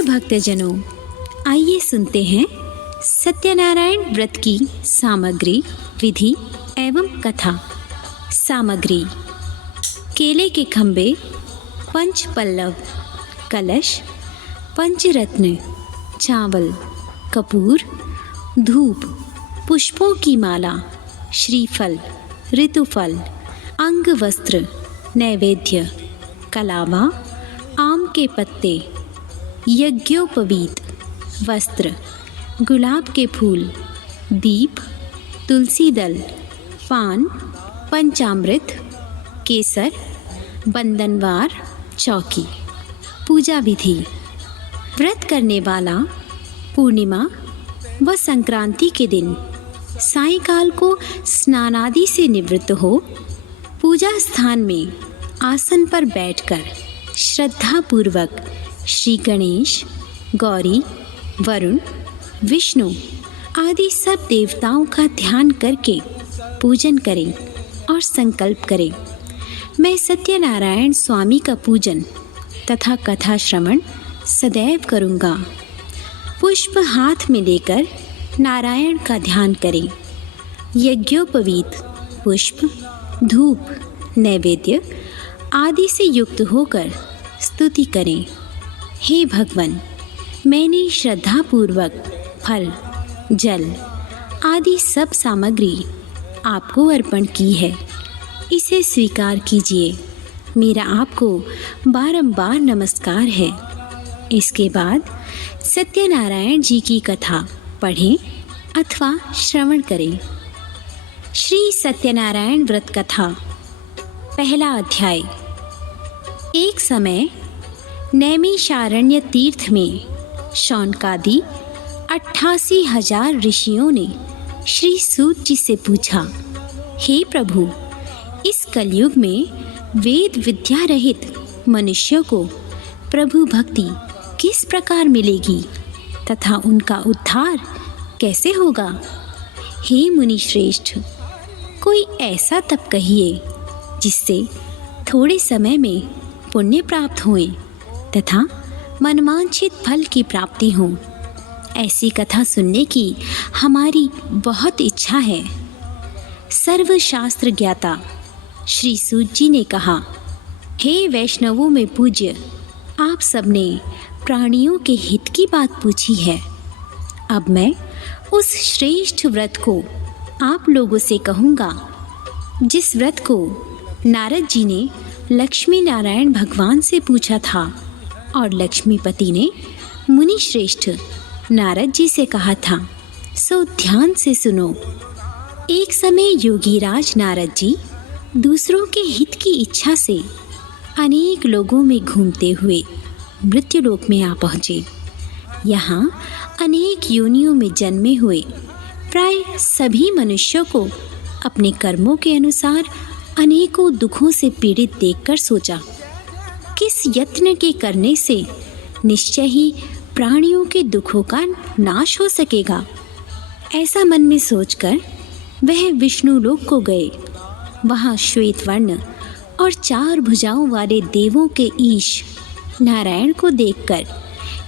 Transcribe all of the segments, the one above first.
प्रिय भक्तजनों, आइए सुनते हैं सत्यनारायण व्रत की सामग्री, विधि एवं कथा। सामग्री: केले के खंबे, पंच पल्लव, कलश, पंचरत्न, चावल, कपूर, धूप, पुष्पों की माला, श्रीफल, ऋतुफल, अंगवस्त्र, नैवेद्य, कलावा, आम के पत्ते, यज्ञोपवीत, वस्त्र, गुलाब के फूल, दीप, तुलसी दल, पान, पंचामृत, केसर, बंदनवार, चौकी। पूजा विधि: व्रत करने वाला पूर्णिमा व संक्रांति के दिन सायंकाल को स्नानादि से निवृत्त हो पूजा स्थान में आसन पर बैठकर श्रद्धापूर्वक श्री गणेश, गौरी, वरुण, विष्णु आदि सब देवताओं का ध्यान करके पूजन करें और संकल्प करें, मैं सत्यनारायण स्वामी का पूजन तथा कथा श्रवण सदैव करूँगा। पुष्प हाथ में लेकर नारायण का ध्यान करें। यज्ञोपवीत पुष्प, धूप, नैवेद्य आदि से युक्त होकर स्तुति करें। हे भगवान, मैंने श्रद्धापूर्वक फल, जल आदि सब सामग्री आपको अर्पण की है, इसे स्वीकार कीजिए। मेरा आपको बारंबार नमस्कार है। इसके बाद सत्यनारायण जी की कथा पढ़ें अथवा श्रवण करें। श्री सत्यनारायण व्रत कथा। पहला अध्याय। एक समय नैमिषारण्य तीर्थ में शौनकादि 88,000 ऋषियों ने श्री सूत जी से पूछा, हे प्रभु, इस कलयुग में वेद विद्या रहित मनुष्यों को प्रभु भक्ति किस प्रकार मिलेगी तथा उनका उद्धार कैसे होगा? हे मुनि श्रेष्ठ, कोई ऐसा तप कहिए जिससे थोड़े समय में पुण्य प्राप्त होए तथा मनवांछित फल की प्राप्ति हो। ऐसी कथा सुनने की हमारी बहुत इच्छा है। सर्वशास्त्र ज्ञाता श्री सूत जी ने कहा, हे वैष्णवों में पूज्य, आप सबने प्राणियों के हित की बात पूछी है। अब मैं उस श्रेष्ठ व्रत को आप लोगों से कहूँगा जिस व्रत को नारद जी ने लक्ष्मी नारायण भगवान से पूछा था और लक्ष्मीपति ने मुनि श्रेष्ठ नारद जी से कहा था। सो ध्यान से सुनो। एक समय योगीराज नारद जी दूसरों के हित की इच्छा से अनेक लोगों में घूमते हुए मृत्युलोक में आ पहुँचे। यहाँ अनेक योनियों में जन्मे हुए प्राय सभी मनुष्यों को अपने कर्मों के अनुसार अनेकों दुखों से पीड़ित देखकर सोचा, किस यत्न के करने से निश्चय ही प्राणियों के दुखों का नाश हो सकेगा। ऐसा मन में सोचकर वह विष्णु लोक को गए। वहाँ श्वेत वर्ण और 4 भुजाओं वाले देवों के ईश नारायण को देखकर,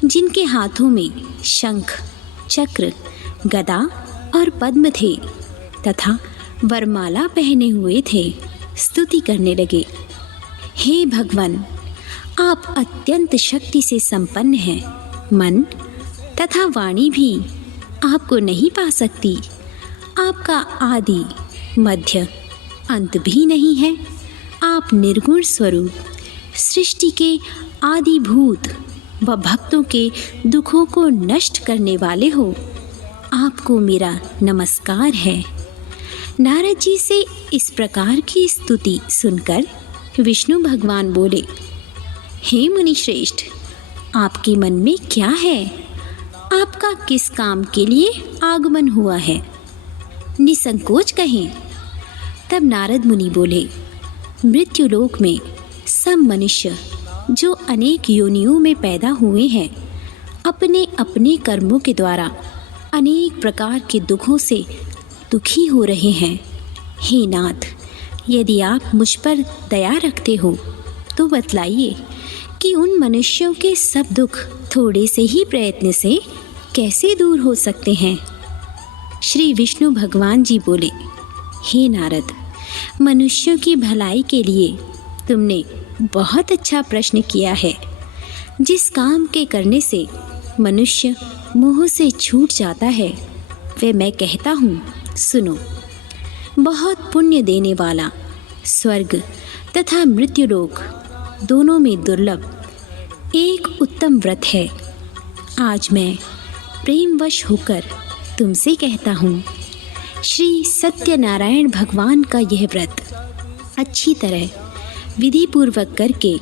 जिनके हाथों में शंख, चक्र, गदा और पद्म थे तथा वरमाला पहने हुए थे, स्तुति करने लगे। हे भगवान, आप अत्यंत शक्ति से संपन्न हैं। मन तथा वाणी भी आपको नहीं पा सकती। आपका आदि, मध्य, अंत भी नहीं है। आप निर्गुण स्वरूप, सृष्टि के आदिभूत व भक्तों के दुखों को नष्ट करने वाले हो। आपको मेरा नमस्कार है। नारद जी से इस प्रकार की स्तुति सुनकर विष्णु भगवान बोले, हे मुनि श्रेष्ठ, आपके मन में क्या है? आपका किस काम के लिए आगमन हुआ है? निसंकोच कहें। तब नारद मुनि बोले, मृत्युलोक में सब मनुष्य जो अनेक योनियों में पैदा हुए हैं, अपने अपने कर्मों के द्वारा अनेक प्रकार के दुखों से दुखी हो रहे हैं। हे नाथ, यदि आप मुझ पर दया रखते हो तो बतलाइए कि उन मनुष्यों के सब दुख थोड़े से ही प्रयत्न से कैसे दूर हो सकते हैं? श्री विष्णु भगवान जी बोले, हे नारद, मनुष्यों की भलाई के लिए तुमने बहुत अच्छा प्रश्न किया है। जिस काम के करने से मनुष्य मोह से छूट जाता है वे मैं कहता हूँ, सुनो। बहुत पुण्य देने वाला स्वर्ग तथा मृत्युलोक दोनों में दुर्लभ एक उत्तम व्रत है। आज मैं प्रेमवश होकर तुमसे कहता हूँ, श्री सत्यनारायण भगवान का यह व्रत अच्छी तरह विधि पूर्वक करके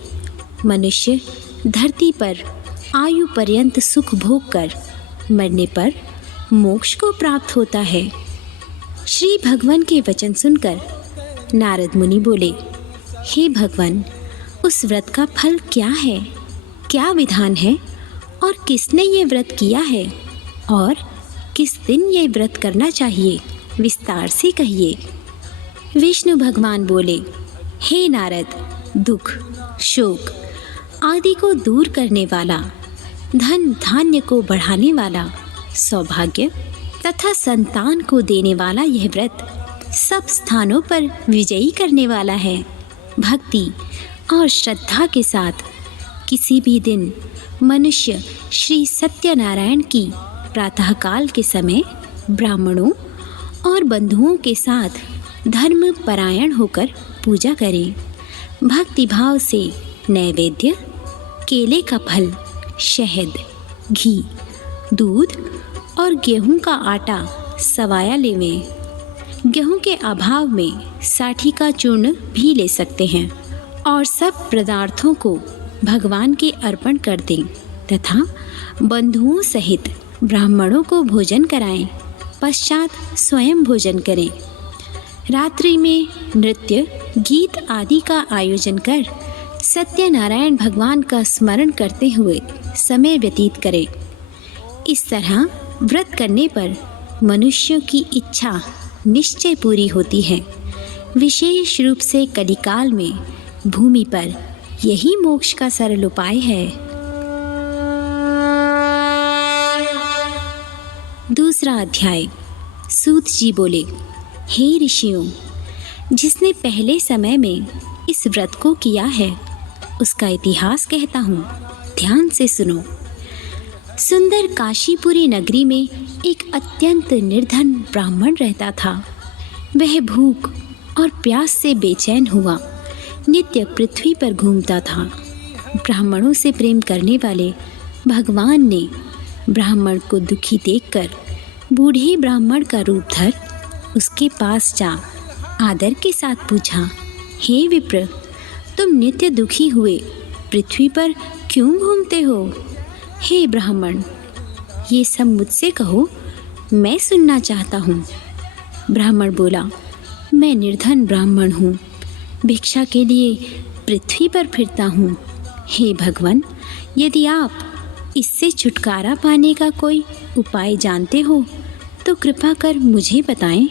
मनुष्य धरती पर आयु पर्यंत सुख भोग कर मरने पर मोक्ष को प्राप्त होता है। श्री भगवान के वचन सुनकर नारद मुनि बोले, हे भगवान, उस व्रत का फल क्या है? क्या विधान है और किसने ये व्रत किया है और किस दिन ये व्रत करना चाहिए? विस्तार से कहिए। विष्णु भगवान बोले, हे नारद, दुख, शोक आदि को दूर करने वाला, धन धान्य को बढ़ाने वाला, सौभाग्य तथा संतान को देने वाला यह व्रत सब स्थानों पर विजयी करने वाला है। भक्ति और श्रद्धा के साथ किसी भी दिन मनुष्य श्री सत्यनारायण की प्रातःकाल के समय ब्राह्मणों और बंधुओं के साथ धर्म परायण होकर पूजा करें। भक्ति भाव से नैवेद्य, केले का फल, शहद, घी, दूध और गेहूं का आटा सवाया लेवें। गेहूं के अभाव में साठी का चूर्ण भी ले सकते हैं और सब पदार्थों को भगवान के अर्पण कर दें तथा बंधुओं सहित ब्राह्मणों को भोजन कराएं। पश्चात स्वयं भोजन करें। रात्रि में नृत्य, गीत आदि का आयोजन कर सत्यनारायण भगवान का स्मरण करते हुए समय व्यतीत करें। इस तरह व्रत करने पर मनुष्यों की इच्छा निश्चय पूरी होती है। विशेष रूप से कलिकाल में भूमि पर यही मोक्ष का सरल उपाय है। दूसरा अध्याय। सूत जी बोले, हे ऋषियों, जिसने पहले समय में इस व्रत को किया है उसका इतिहास कहता हूँ, ध्यान से सुनो। सुंदर काशीपुरी नगरी में एक अत्यंत निर्धन ब्राह्मण रहता था। वह भूख और प्यास से बेचैन हुआ नित्य पृथ्वी पर घूमता था। ब्राह्मणों से प्रेम करने वाले भगवान ने ब्राह्मण को दुखी देखकर बूढ़े ब्राह्मण का रूप धर उसके पास जा आदर के साथ पूछा, हे विप्र, तुम नित्य दुखी हुए पृथ्वी पर क्यों घूमते हो? हे ब्राह्मण, ये सब मुझसे कहो, मैं सुनना चाहता हूँ। ब्राह्मण बोला, मैं निर्धन ब्राह्मण हूँ, भिक्षा के लिए पृथ्वी पर फिरता हूँ। हे भगवान, यदि आप इससे छुटकारा पाने का कोई उपाय जानते हो तो कृपा कर मुझे बताएं।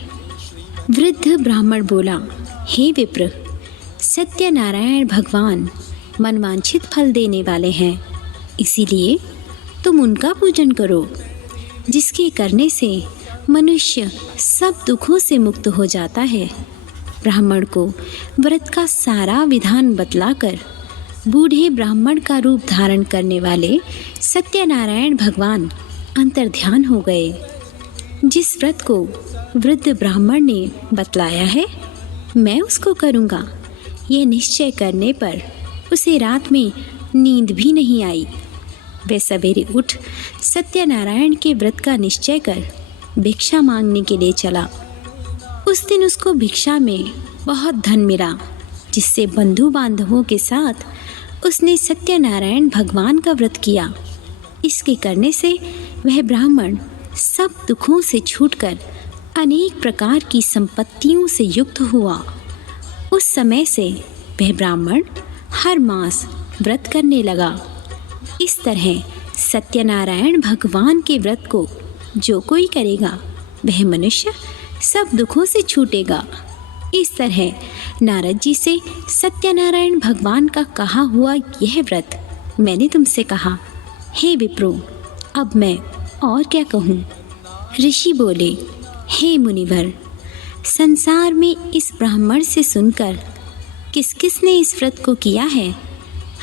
वृद्ध ब्राह्मण बोला, हे विप्र, सत्यनारायण भगवान मनवांछित फल देने वाले हैं, इसीलिए तुम उनका पूजन करो, जिसके करने से मनुष्य सब दुखों से मुक्त हो जाता है। ब्राह्मण को व्रत का सारा विधान बतलाकर बूढ़े ब्राह्मण का रूप धारण करने वाले सत्यनारायण भगवान अंतर्ध्यान हो गए। जिस व्रत को वृद्ध ब्राह्मण ने बतलाया है मैं उसको करूँगा, यह निश्चय करने पर उसे रात में नींद भी नहीं आई। वह सवेरे उठ सत्यनारायण के व्रत का निश्चय कर भिक्षा मांगने के लिए चला। उस दिन उसको भिक्षा में बहुत धन मिला, जिससे बंधु बांधवों के साथ उसने सत्यनारायण भगवान का व्रत किया। इसके करने से वह ब्राह्मण सब दुखों से छूटकर अनेक प्रकार की संपत्तियों से युक्त हुआ। उस समय से वह ब्राह्मण हर मास व्रत करने लगा। इस तरह सत्यनारायण भगवान के व्रत को जो कोई करेगा वह मनुष्य सब दुखों से छूटेगा। इस तरह नारद जी से सत्यनारायण भगवान का कहा हुआ यह व्रत मैंने तुमसे कहा, हे विप्रो, अब मैं और क्या कहूँ। ऋषि बोले, हे मुनिवर, संसार में इस ब्राह्मण से सुनकर किस किस ने इस व्रत को किया है,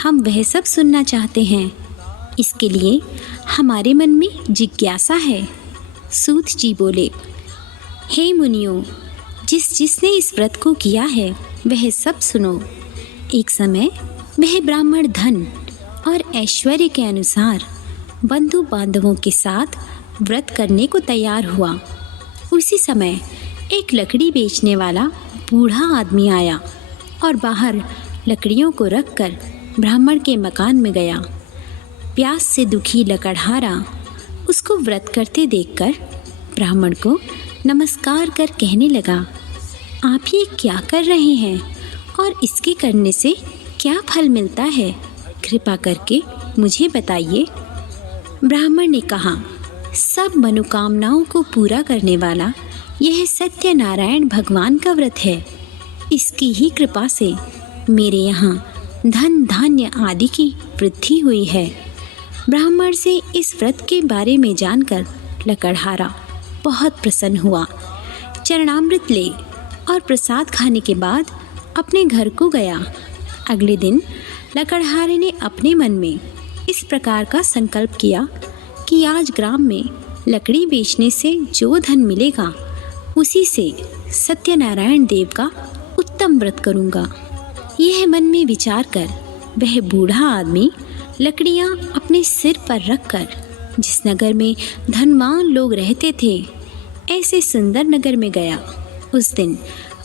हम वह सब सुनना चाहते हैं। इसके लिए हमारे मन में जिज्ञासा है। सूत जी बोले, हे मुनियों, जिसने इस व्रत को किया है वह सब सुनो। एक समय वह ब्राह्मण धन और ऐश्वर्य के अनुसार बंधु बांधवों के साथ व्रत करने को तैयार हुआ। उसी समय एक लकड़ी बेचने वाला बूढ़ा आदमी आया और बाहर लकड़ियों को रखकर ब्राह्मण के मकान में गया। प्यास से दुखी लकड़हारा उसको व्रत करते देखकर ब्राह्मण को नमस्कार कर कहने लगा, आप ये क्या कर रहे हैं और इसके करने से क्या फल मिलता है, कृपा करके मुझे बताइए। ब्राह्मण ने कहा, सब मनोकामनाओं को पूरा करने वाला यह सत्यनारायण भगवान का व्रत है। इसकी ही कृपा से मेरे यहाँ धन धान्य आदि की वृद्धि हुई है। ब्राह्मण से इस व्रत के बारे में जानकर लकड़हारा बहुत प्रसन्न हुआ। चरणामृत ले और प्रसाद खाने के बाद अपने घर को गया। अगले दिन लकड़हारे ने अपने मन में इस प्रकार का संकल्प किया कि आज ग्राम में लकड़ी बेचने से जो धन मिलेगा उसी से सत्यनारायण देव का उत्तम व्रत करूँगा। यह मन में विचार कर वह बूढ़ा आदमी लकड़ियाँ अपने सिर पर रखकर जिस नगर में धनवान लोग रहते थे ऐसे सुंदर नगर में गया। उस दिन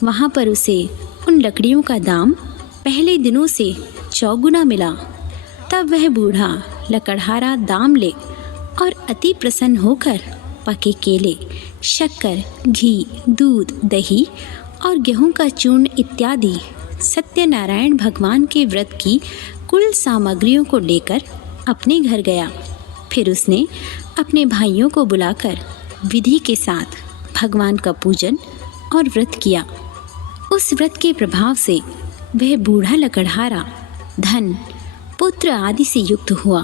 वहाँ पर उसे उन लकड़ियों का दाम पहले दिनों से चौगुना मिला। तब वह बूढ़ा लकड़हारा दाम ले और अति प्रसन्न होकर पके केले, शक्कर, घी, दूध, दही और गेहूं का चूर्ण इत्यादि सत्यनारायण भगवान के व्रत की कुल सामग्रियों को लेकर अपने घर गया। फिर उसने अपने भाइयों को बुलाकर विधि के साथ भगवान का पूजन और व्रत किया। उस व्रत के प्रभाव से वह बूढ़ा लकड़हारा धन, पुत्र आदि से युक्त हुआ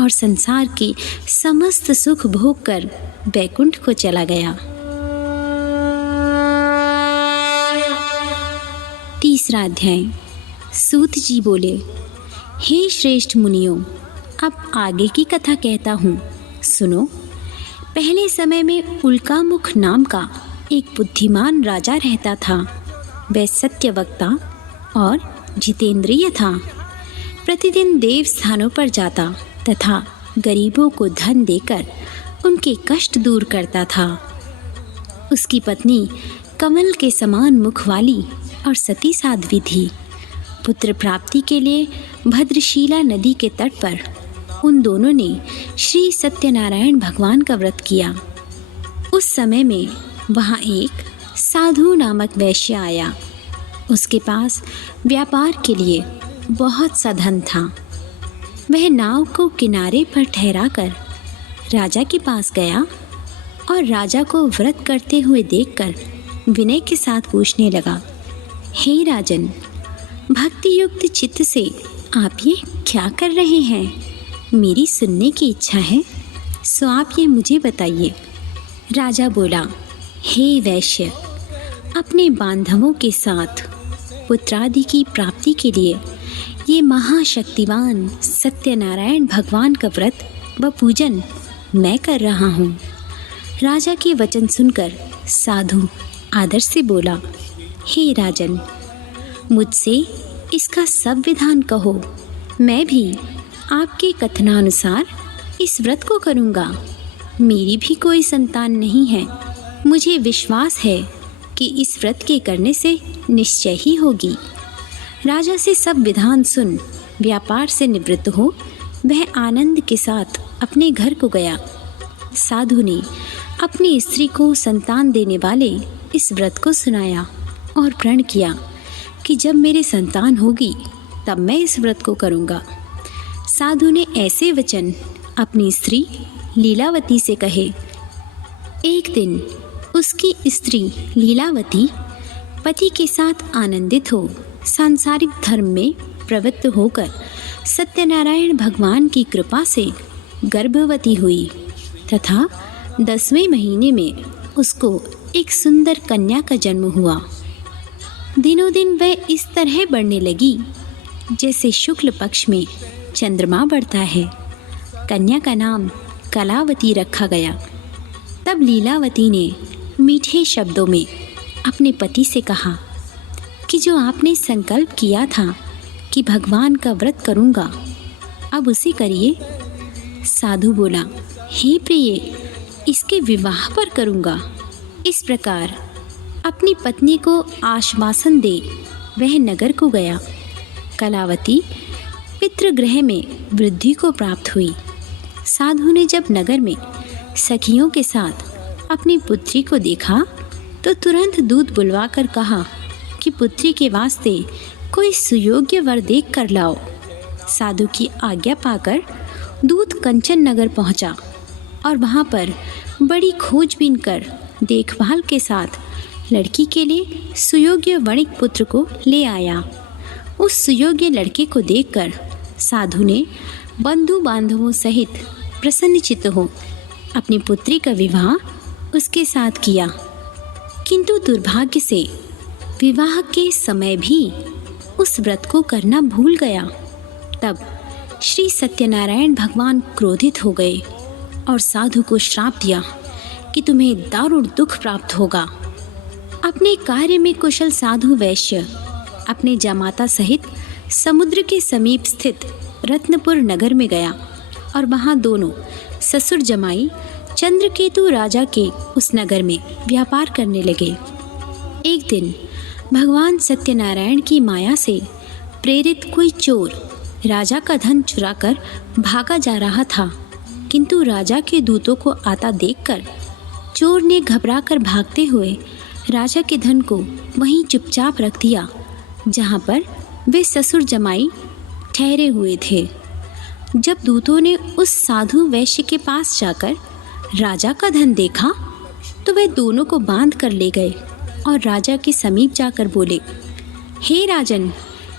और संसार के समस्त सुख भोग कर वैकुंठ को चला गया। तीसरा अध्याय। सूत जी बोले, हे श्रेष्ठ मुनियों, अब आगे की कथा कहता हूँ, सुनो। पहले समय में उल्कामुख नाम का एक बुद्धिमान राजा रहता था। वह सत्यवक्ता और जितेंद्रिय था। प्रतिदिन देव स्थानों पर जाता तथा गरीबों को धन देकर उनके कष्ट दूर करता था। उसकी पत्नी कमल के समान मुख वाली और सती साध्वी थी। पुत्र प्राप्ति के लिए भद्रशीला नदी के तट पर उन दोनों ने श्री सत्यनारायण भगवान का व्रत किया। उस समय में वहाँ एक साधु नामक वैश्य आया। उसके पास व्यापार के लिए बहुत सा धन था। वह नाव को किनारे पर ठहराकर राजा के पास गया और राजा को व्रत करते हुए देखकर विनय के साथ पूछने लगा, हे राजन, भक्ति युक्त चित्त से आप ये क्या कर रहे हैं? मेरी सुनने की इच्छा है, सो आप ये मुझे बताइए। राजा बोला, हे वैश्य, अपने बांधवों के साथ पुत्रादि की प्राप्ति के लिए ये महाशक्तिवान सत्यनारायण भगवान का व्रत व पूजन मैं कर रहा हूँ। राजा के वचन सुनकर साधु आदर से बोला, हे राजन, मुझसे इसका सब विधान कहो, मैं भी आपके कथनानुसार इस व्रत को करूँगा। मेरी भी कोई संतान नहीं है। मुझे विश्वास है कि इस व्रत के करने से निश्चय ही होगी। राजा से सब विधान सुन व्यापार से निवृत्त हो वह आनंद के साथ अपने घर को गया। साधु ने अपनी स्त्री को संतान देने वाले इस व्रत को सुनाया और प्रण किया कि जब मेरे संतान होगी तब मैं इस व्रत को करूँगा। साधु ने ऐसे वचन अपनी स्त्री लीलावती से कहे। एक दिन उसकी स्त्री लीलावती पति के साथ आनंदित हो सांसारिक धर्म में प्रवृत्त होकर सत्यनारायण भगवान की कृपा से गर्भवती हुई तथा 10वें महीने में उसको एक सुंदर कन्या का जन्म हुआ। दिनों दिन वह इस तरह बढ़ने लगी जैसे शुक्ल पक्ष में चंद्रमा बढ़ता है। कन्या का नाम कलावती रखा गया। तब लीलावती ने मीठे शब्दों में अपने पति से कहा कि जो आपने संकल्प किया था कि भगवान का व्रत करूँगा, अब उसे करिए। साधु बोला, हे प्रिय, इसके विवाह पर करूँगा। इस प्रकार अपनी पत्नी को आश्वासन दे वह नगर को गया। कलावती पितृगृह में वृद्धि को प्राप्त हुई। साधु ने जब नगर में सखियों के साथ अपनी पुत्री को देखा तो तुरंत दूत बुलवाकर कहा कि पुत्री के वास्ते कोई सुयोग्य वर देख कर लाओ। साधु की आज्ञा पाकर दूत कंचन नगर पहुंचा और वहां पर बड़ी खोजबीन कर देखभाल के साथ लड़की के लिए सुयोग्य वणिक पुत्र को ले आया। उस सुयोग्य लड़के को देखकर साधु ने बंधु बांधवों सहित प्रसन्नचित्त हो अपनी पुत्री का विवाह उसके साथ किया। किंतु दुर्भाग्य से विवाह के समय भी उस व्रत को करना भूल गया। तब श्री सत्यनारायण भगवान क्रोधित हो गए और साधु को श्राप दिया कि तुम्हें दारुण दुख प्राप्त होगा। अपने कार्य में कुशल साधु वैश्य अपने जामाता सहित समुद्र के समीप स्थित रत्नपुर नगर में गया और वहाँ दोनों ससुर जमाई चंद्रकेतु राजा के उस नगर में व्यापार करने लगे। एक दिन भगवान सत्यनारायण की माया से प्रेरित कोई चोर राजा का धन चुराकर भागा जा रहा था, किंतु राजा के दूतों को आता देखकर चोर ने घबराकर भागते हुए राजा के धन को वहीं चुपचाप रख दिया जहाँ पर वे ससुर जमाई ठहरे हुए थे। जब दूतों ने उस साधु वैश्य के पास जाकर राजा का धन देखा तो वे दोनों को बांध कर ले गए और राजा के समीप जाकर बोले, हे राजन,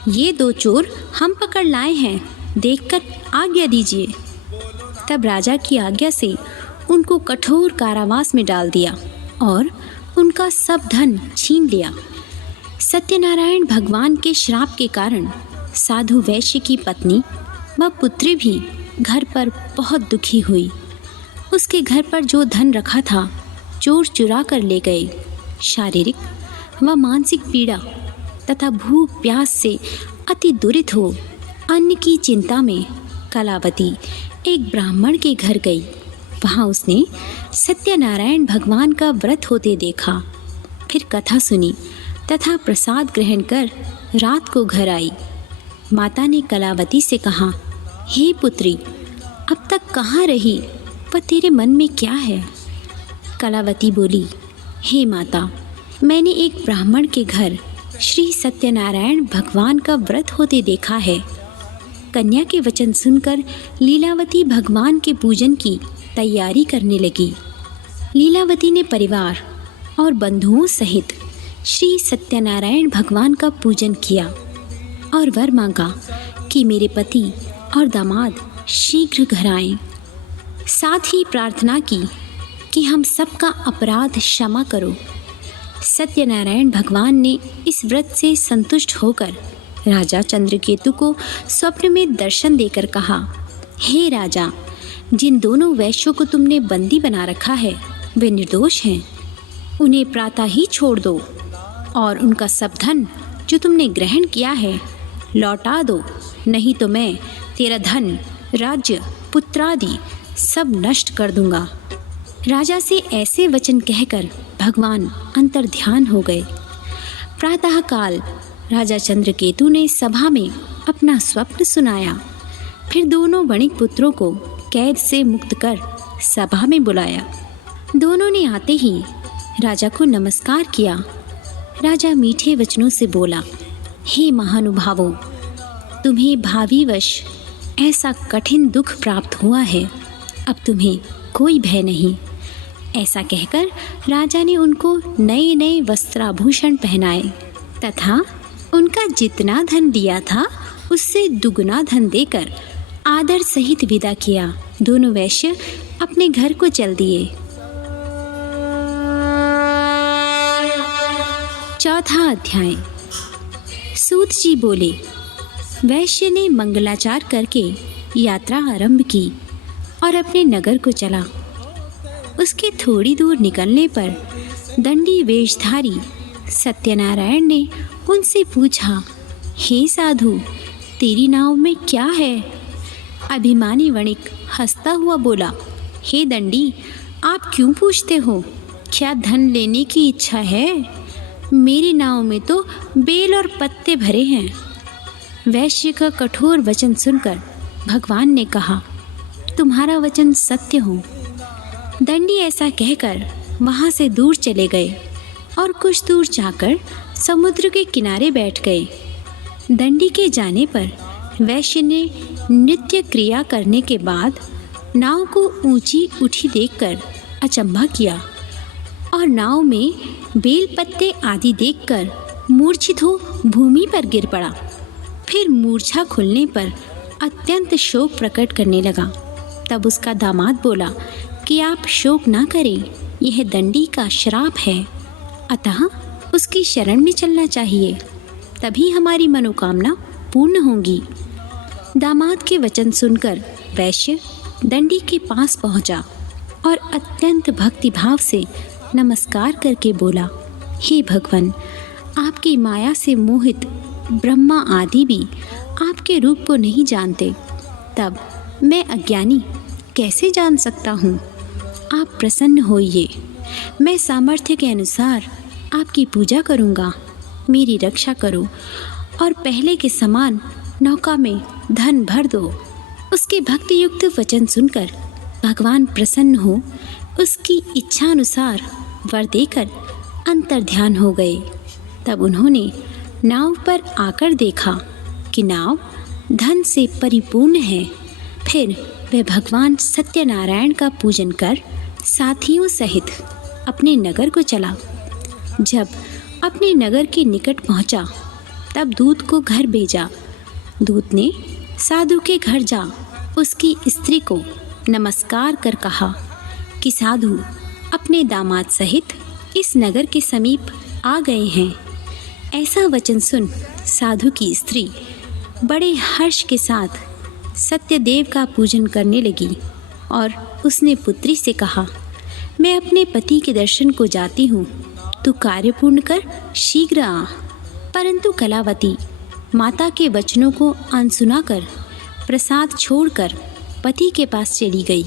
ये दो चोर हम पकड़ लाए हैं, देखकर आज्ञा दीजिए। तब राजा की आज्ञा से उनको कठोर कारावास में डाल दिया और उनका सब धन छीन लिया। सत्यनारायण भगवान के श्राप के कारण साधु वैश्य की पत्नी व पुत्री भी घर पर बहुत दुखी हुई। उसके घर पर जो धन रखा था चोर चुरा कर ले गए। शारीरिक व मानसिक पीड़ा तथा भूख प्यास से अति दुरित हो अन्न की चिंता में कलावती एक ब्राह्मण के घर गई। वहाँ उसने सत्यनारायण भगवान का व्रत होते देखा, फिर कथा सुनी तथा प्रसाद ग्रहण कर रात को घर आई। माता ने कलावती से कहा, हे पुत्री, अब तक कहाँ रही व तेरे मन में क्या है? कलावती बोली, हे माता, मैंने एक ब्राह्मण के घर श्री सत्यनारायण भगवान का व्रत होते देखा है। कन्या के वचन सुनकर लीलावती भगवान के पूजन की तैयारी करने लगी। लीलावती ने परिवार और बंधुओं सहित श्री सत्यनारायण भगवान का पूजन किया और वर मांगा कि मेरे पति और दामाद शीघ्र घर आएं। साथ ही प्रार्थना की कि हम सबका अपराध क्षमा करो। सत्यनारायण भगवान ने इस व्रत से संतुष्ट होकर राजा चंद्रकेतु को स्वप्न में दर्शन देकर कहा, हे राजा, जिन दोनों वैश्यों को तुमने बंदी बना रखा है वे निर्दोष हैं। उन्हें प्रातः ही छोड़ दो और उनका सब धन जो तुमने ग्रहण किया है लौटा दो, नहीं तो मैं तेरा धन, राज्य, पुत्रादि सब नष्ट कर दूंगा। राजा से ऐसे वचन कहकर भगवान अंतर्ध्यान हो गए। प्रातःकाल राजा चंद्रकेतु ने सभा में अपना स्वप्न सुनाया। फिर दोनों वणिक पुत्रों को कैद से मुक्त कर सभा में बुलाया। दोनों ने आते ही राजा को नमस्कार किया। राजा मीठे वचनों से बोला, हे महानुभावों, तुम्हें भावीवश ऐसा कठिन दुख प्राप्त हुआ है, अब तुम्हें कोई भय नहीं। ऐसा कहकर राजा ने उनको नए नए वस्त्राभूषण पहनाए तथा उनका जितना धन लिया था उससे दुगुना धन देकर आदर सहित विदा किया। दोनों वैश्य अपने घर को चल दिए। चौथा अध्याय। सूत जी बोले, वैश्य ने मंगलाचार करके यात्रा आरंभ की और अपने नगर को चला। उसके थोड़ी दूर निकलने पर दंडी वेशधारी सत्यनारायण ने उनसे पूछा, हे साधु, तेरी नाव में क्या है? अभिमानी वणिक हंसता हुआ बोला, हे दंडी, आप क्यों पूछते हो? क्या धन लेने की इच्छा है? मेरी नाव में तो बेल और पत्ते भरे हैं। वैश्य का कठोर वचन सुनकर भगवान ने कहा, तुम्हारा वचन सत्य हो। दंडी ऐसा कहकर वहाँ से दूर चले गए और कुछ दूर जाकर समुद्र के किनारे बैठ गए। दंडी के जाने पर वैश्य ने नृत्य क्रिया करने के बाद नाव को ऊंची उठी देखकर अचंभा किया और नाव में बेल पत्ते आदि देखकर मूर्छित हो भूमि पर गिर पड़ा। फिर मूर्छा खुलने पर अत्यंत शोक प्रकट करने लगा। तब उसका दामाद बोला कि आप शोक ना करें, यह दंडी का श्राप है, अतः उसकी शरण में चलना चाहिए, तभी हमारी मनोकामना पूर्ण होगी। दामाद के वचन सुनकर वैश्य दंडी के पास पहुंचा और अत्यंत भक्तिभाव से नमस्कार करके बोला, हे भगवान, आपकी माया से मोहित ब्रह्मा आदि भी आपके रूप को नहीं जानते, तब मैं अज्ञानी कैसे जान सकता हूँ? आप प्रसन्न होइए, मैं सामर्थ्य के अनुसार आपकी पूजा करूँगा। मेरी रक्षा करो और पहले के समान नौका में धन भर दो। उसके भक्ति युक्त वचन सुनकर भगवान प्रसन्न हो उसकी इच्छा अनुसार वर देकर अंतर्ध्यान हो गए। तब उन्होंने नाव पर आकर देखा कि नाव धन से परिपूर्ण है। फिर वे भगवान सत्यनारायण का पूजन कर साथियों सहित अपने नगर को चला। जब अपने नगर के निकट पहुंचा, तब दूत को घर भेजा। दूत ने साधु के घर जा उसकी स्त्री को नमस्कार कर कहा कि साधु अपने दामाद सहित इस नगर के समीप आ गए हैं। ऐसा वचन सुन साधु की स्त्री बड़े हर्ष के साथ सत्यदेव का पूजन करने लगी और उसने पुत्री से कहा, मैं अपने पति के दर्शन को जाती हूँ, तू कार्य पूर्ण कर शीघ्र आ। परंतु कलावती माता के वचनों को अनसुना कर प्रसाद छोड़कर पति के पास चली गई।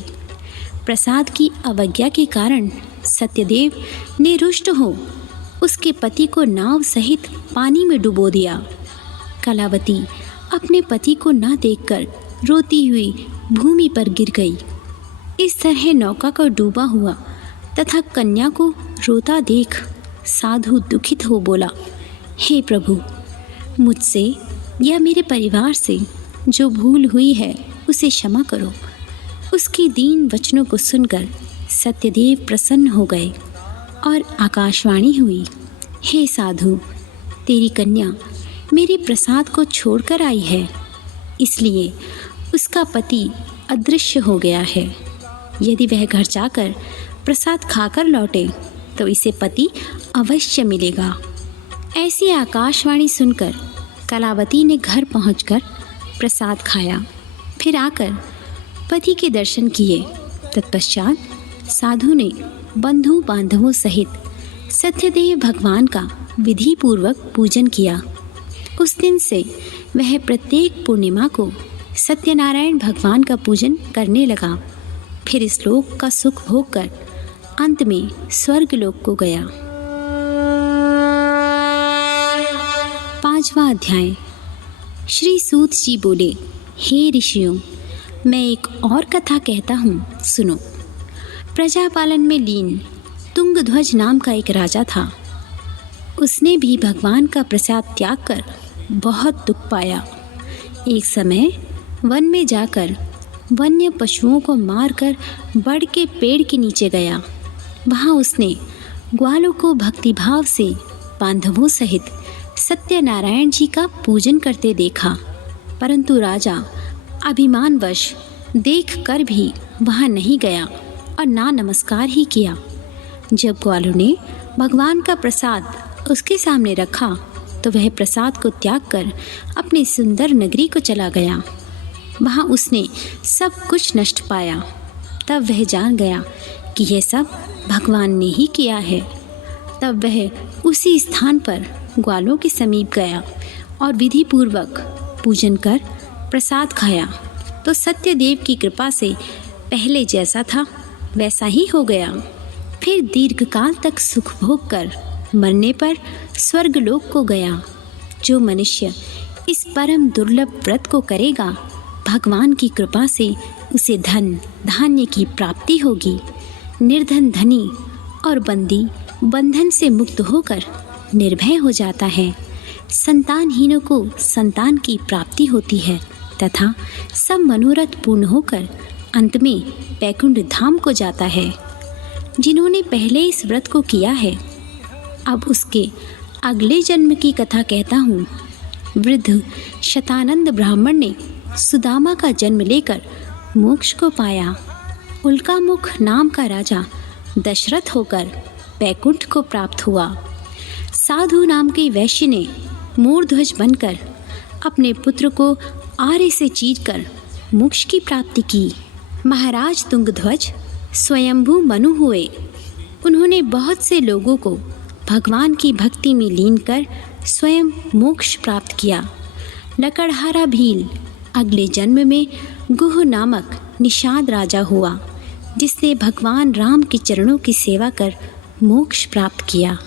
प्रसाद की अवज्ञा के कारण सत्यदेव ने रुष्ट हो उसके पति को नाव सहित पानी में डुबो दिया। कलावती अपने पति को न देखकर रोती हुई भूमि पर गिर गई। इस तरह नौका को डूबा हुआ तथा कन्या को रोता देख साधु दुखित हो बोला, हे प्रभु, मुझसे या मेरे परिवार से जो भूल हुई है उसे क्षमा करो। उसकी दीन वचनों को सुनकर सत्यदेव प्रसन्न हो गए और आकाशवाणी हुई, हे साधु, तेरी कन्या मेरे प्रसाद को छोड़कर आई है, इसलिए उसका पति अदृश्य हो गया है। यदि वह घर जाकर प्रसाद खाकर लौटे तो इसे पति अवश्य मिलेगा। ऐसी आकाशवाणी सुनकर कलावती ने घर पहुंचकर प्रसाद खाया, फिर आकर पति के दर्शन किए। तत्पश्चात साधु ने बंधु बांधवों सहित सत्यदेव भगवान का विधि पूर्वक पूजन किया। उस दिन से वह प्रत्येक पूर्णिमा को सत्यनारायण भगवान का पूजन करने लगा। फिर इस लोक का सुख भोग कर अंत में स्वर्ग लोक को गया। 5वां अध्याय। श्री सूत जी बोले, हे ऋषियों, मैं एक और कथा कहता हूँ, सुनो। प्रजापालन में लीन तुंगध्वज नाम का एक राजा था। उसने भी भगवान का प्रसाद त्याग कर बहुत दुख पाया। एक समय वन में जाकर वन्य पशुओं को मारकर बड़ के पेड़ के नीचे गया। वहाँ उसने ग्वालों को भक्तिभाव से बांधवों सहित सत्यनारायण जी का पूजन करते देखा। परंतु राजा अभिमानवश देख कर भी वहाँ नहीं गया और ना नमस्कार ही किया। जब ग्वालों ने भगवान का प्रसाद उसके सामने रखा तो वह प्रसाद को त्याग कर अपनी सुंदर नगरी को चला गया। वहाँ उसने सब कुछ नष्ट पाया। तब वह जान गया कि यह सब भगवान ने ही किया है। तब वह उसी स्थान पर ग्वालों के समीप गया और विधि पूर्वक पूजन कर प्रसाद खाया तो सत्यदेव की कृपा से पहले जैसा था वैसा ही हो गया। फिर दीर्घकाल तक सुख भोग कर मरने पर स्वर्गलोक को गया। जो मनुष्य इस परम दुर्लभ व्रत को करेगा, भगवान की कृपा से उसे धन धान्य की प्राप्ति होगी। निर्धन धनी और बंदी बंधन से मुक्त होकर निर्भय हो जाता है। संतानहीनों को संतान की प्राप्ति होती है तथा सब मनोरथ पूर्ण होकर अंत में वैकुंठ धाम को जाता है। जिन्होंने पहले इस व्रत को किया है, अब उसके अगले जन्म की कथा कहता हूँ। वृद्ध शतानंद ब्राह्मण ने सुदामा का जन्म लेकर मोक्ष को पाया। उल्कामुख नाम का राजा दशरथ होकर वैकुंठ को प्राप्त हुआ। साधु नाम के वैश्य ने मोरध्वज बनकर अपने पुत्र को आर्य से चीरकर मोक्ष की प्राप्ति की। महाराज तुंगध्वज स्वयंभू मनु हुए। उन्होंने बहुत से लोगों को भगवान की भक्ति में लीन कर स्वयं मोक्ष प्राप्त किया। लकड़हारा भील अगले जन्म में गुह नामक निषाद राजा हुआ, जिसने भगवान राम के चरणों की सेवा कर मोक्ष प्राप्त किया।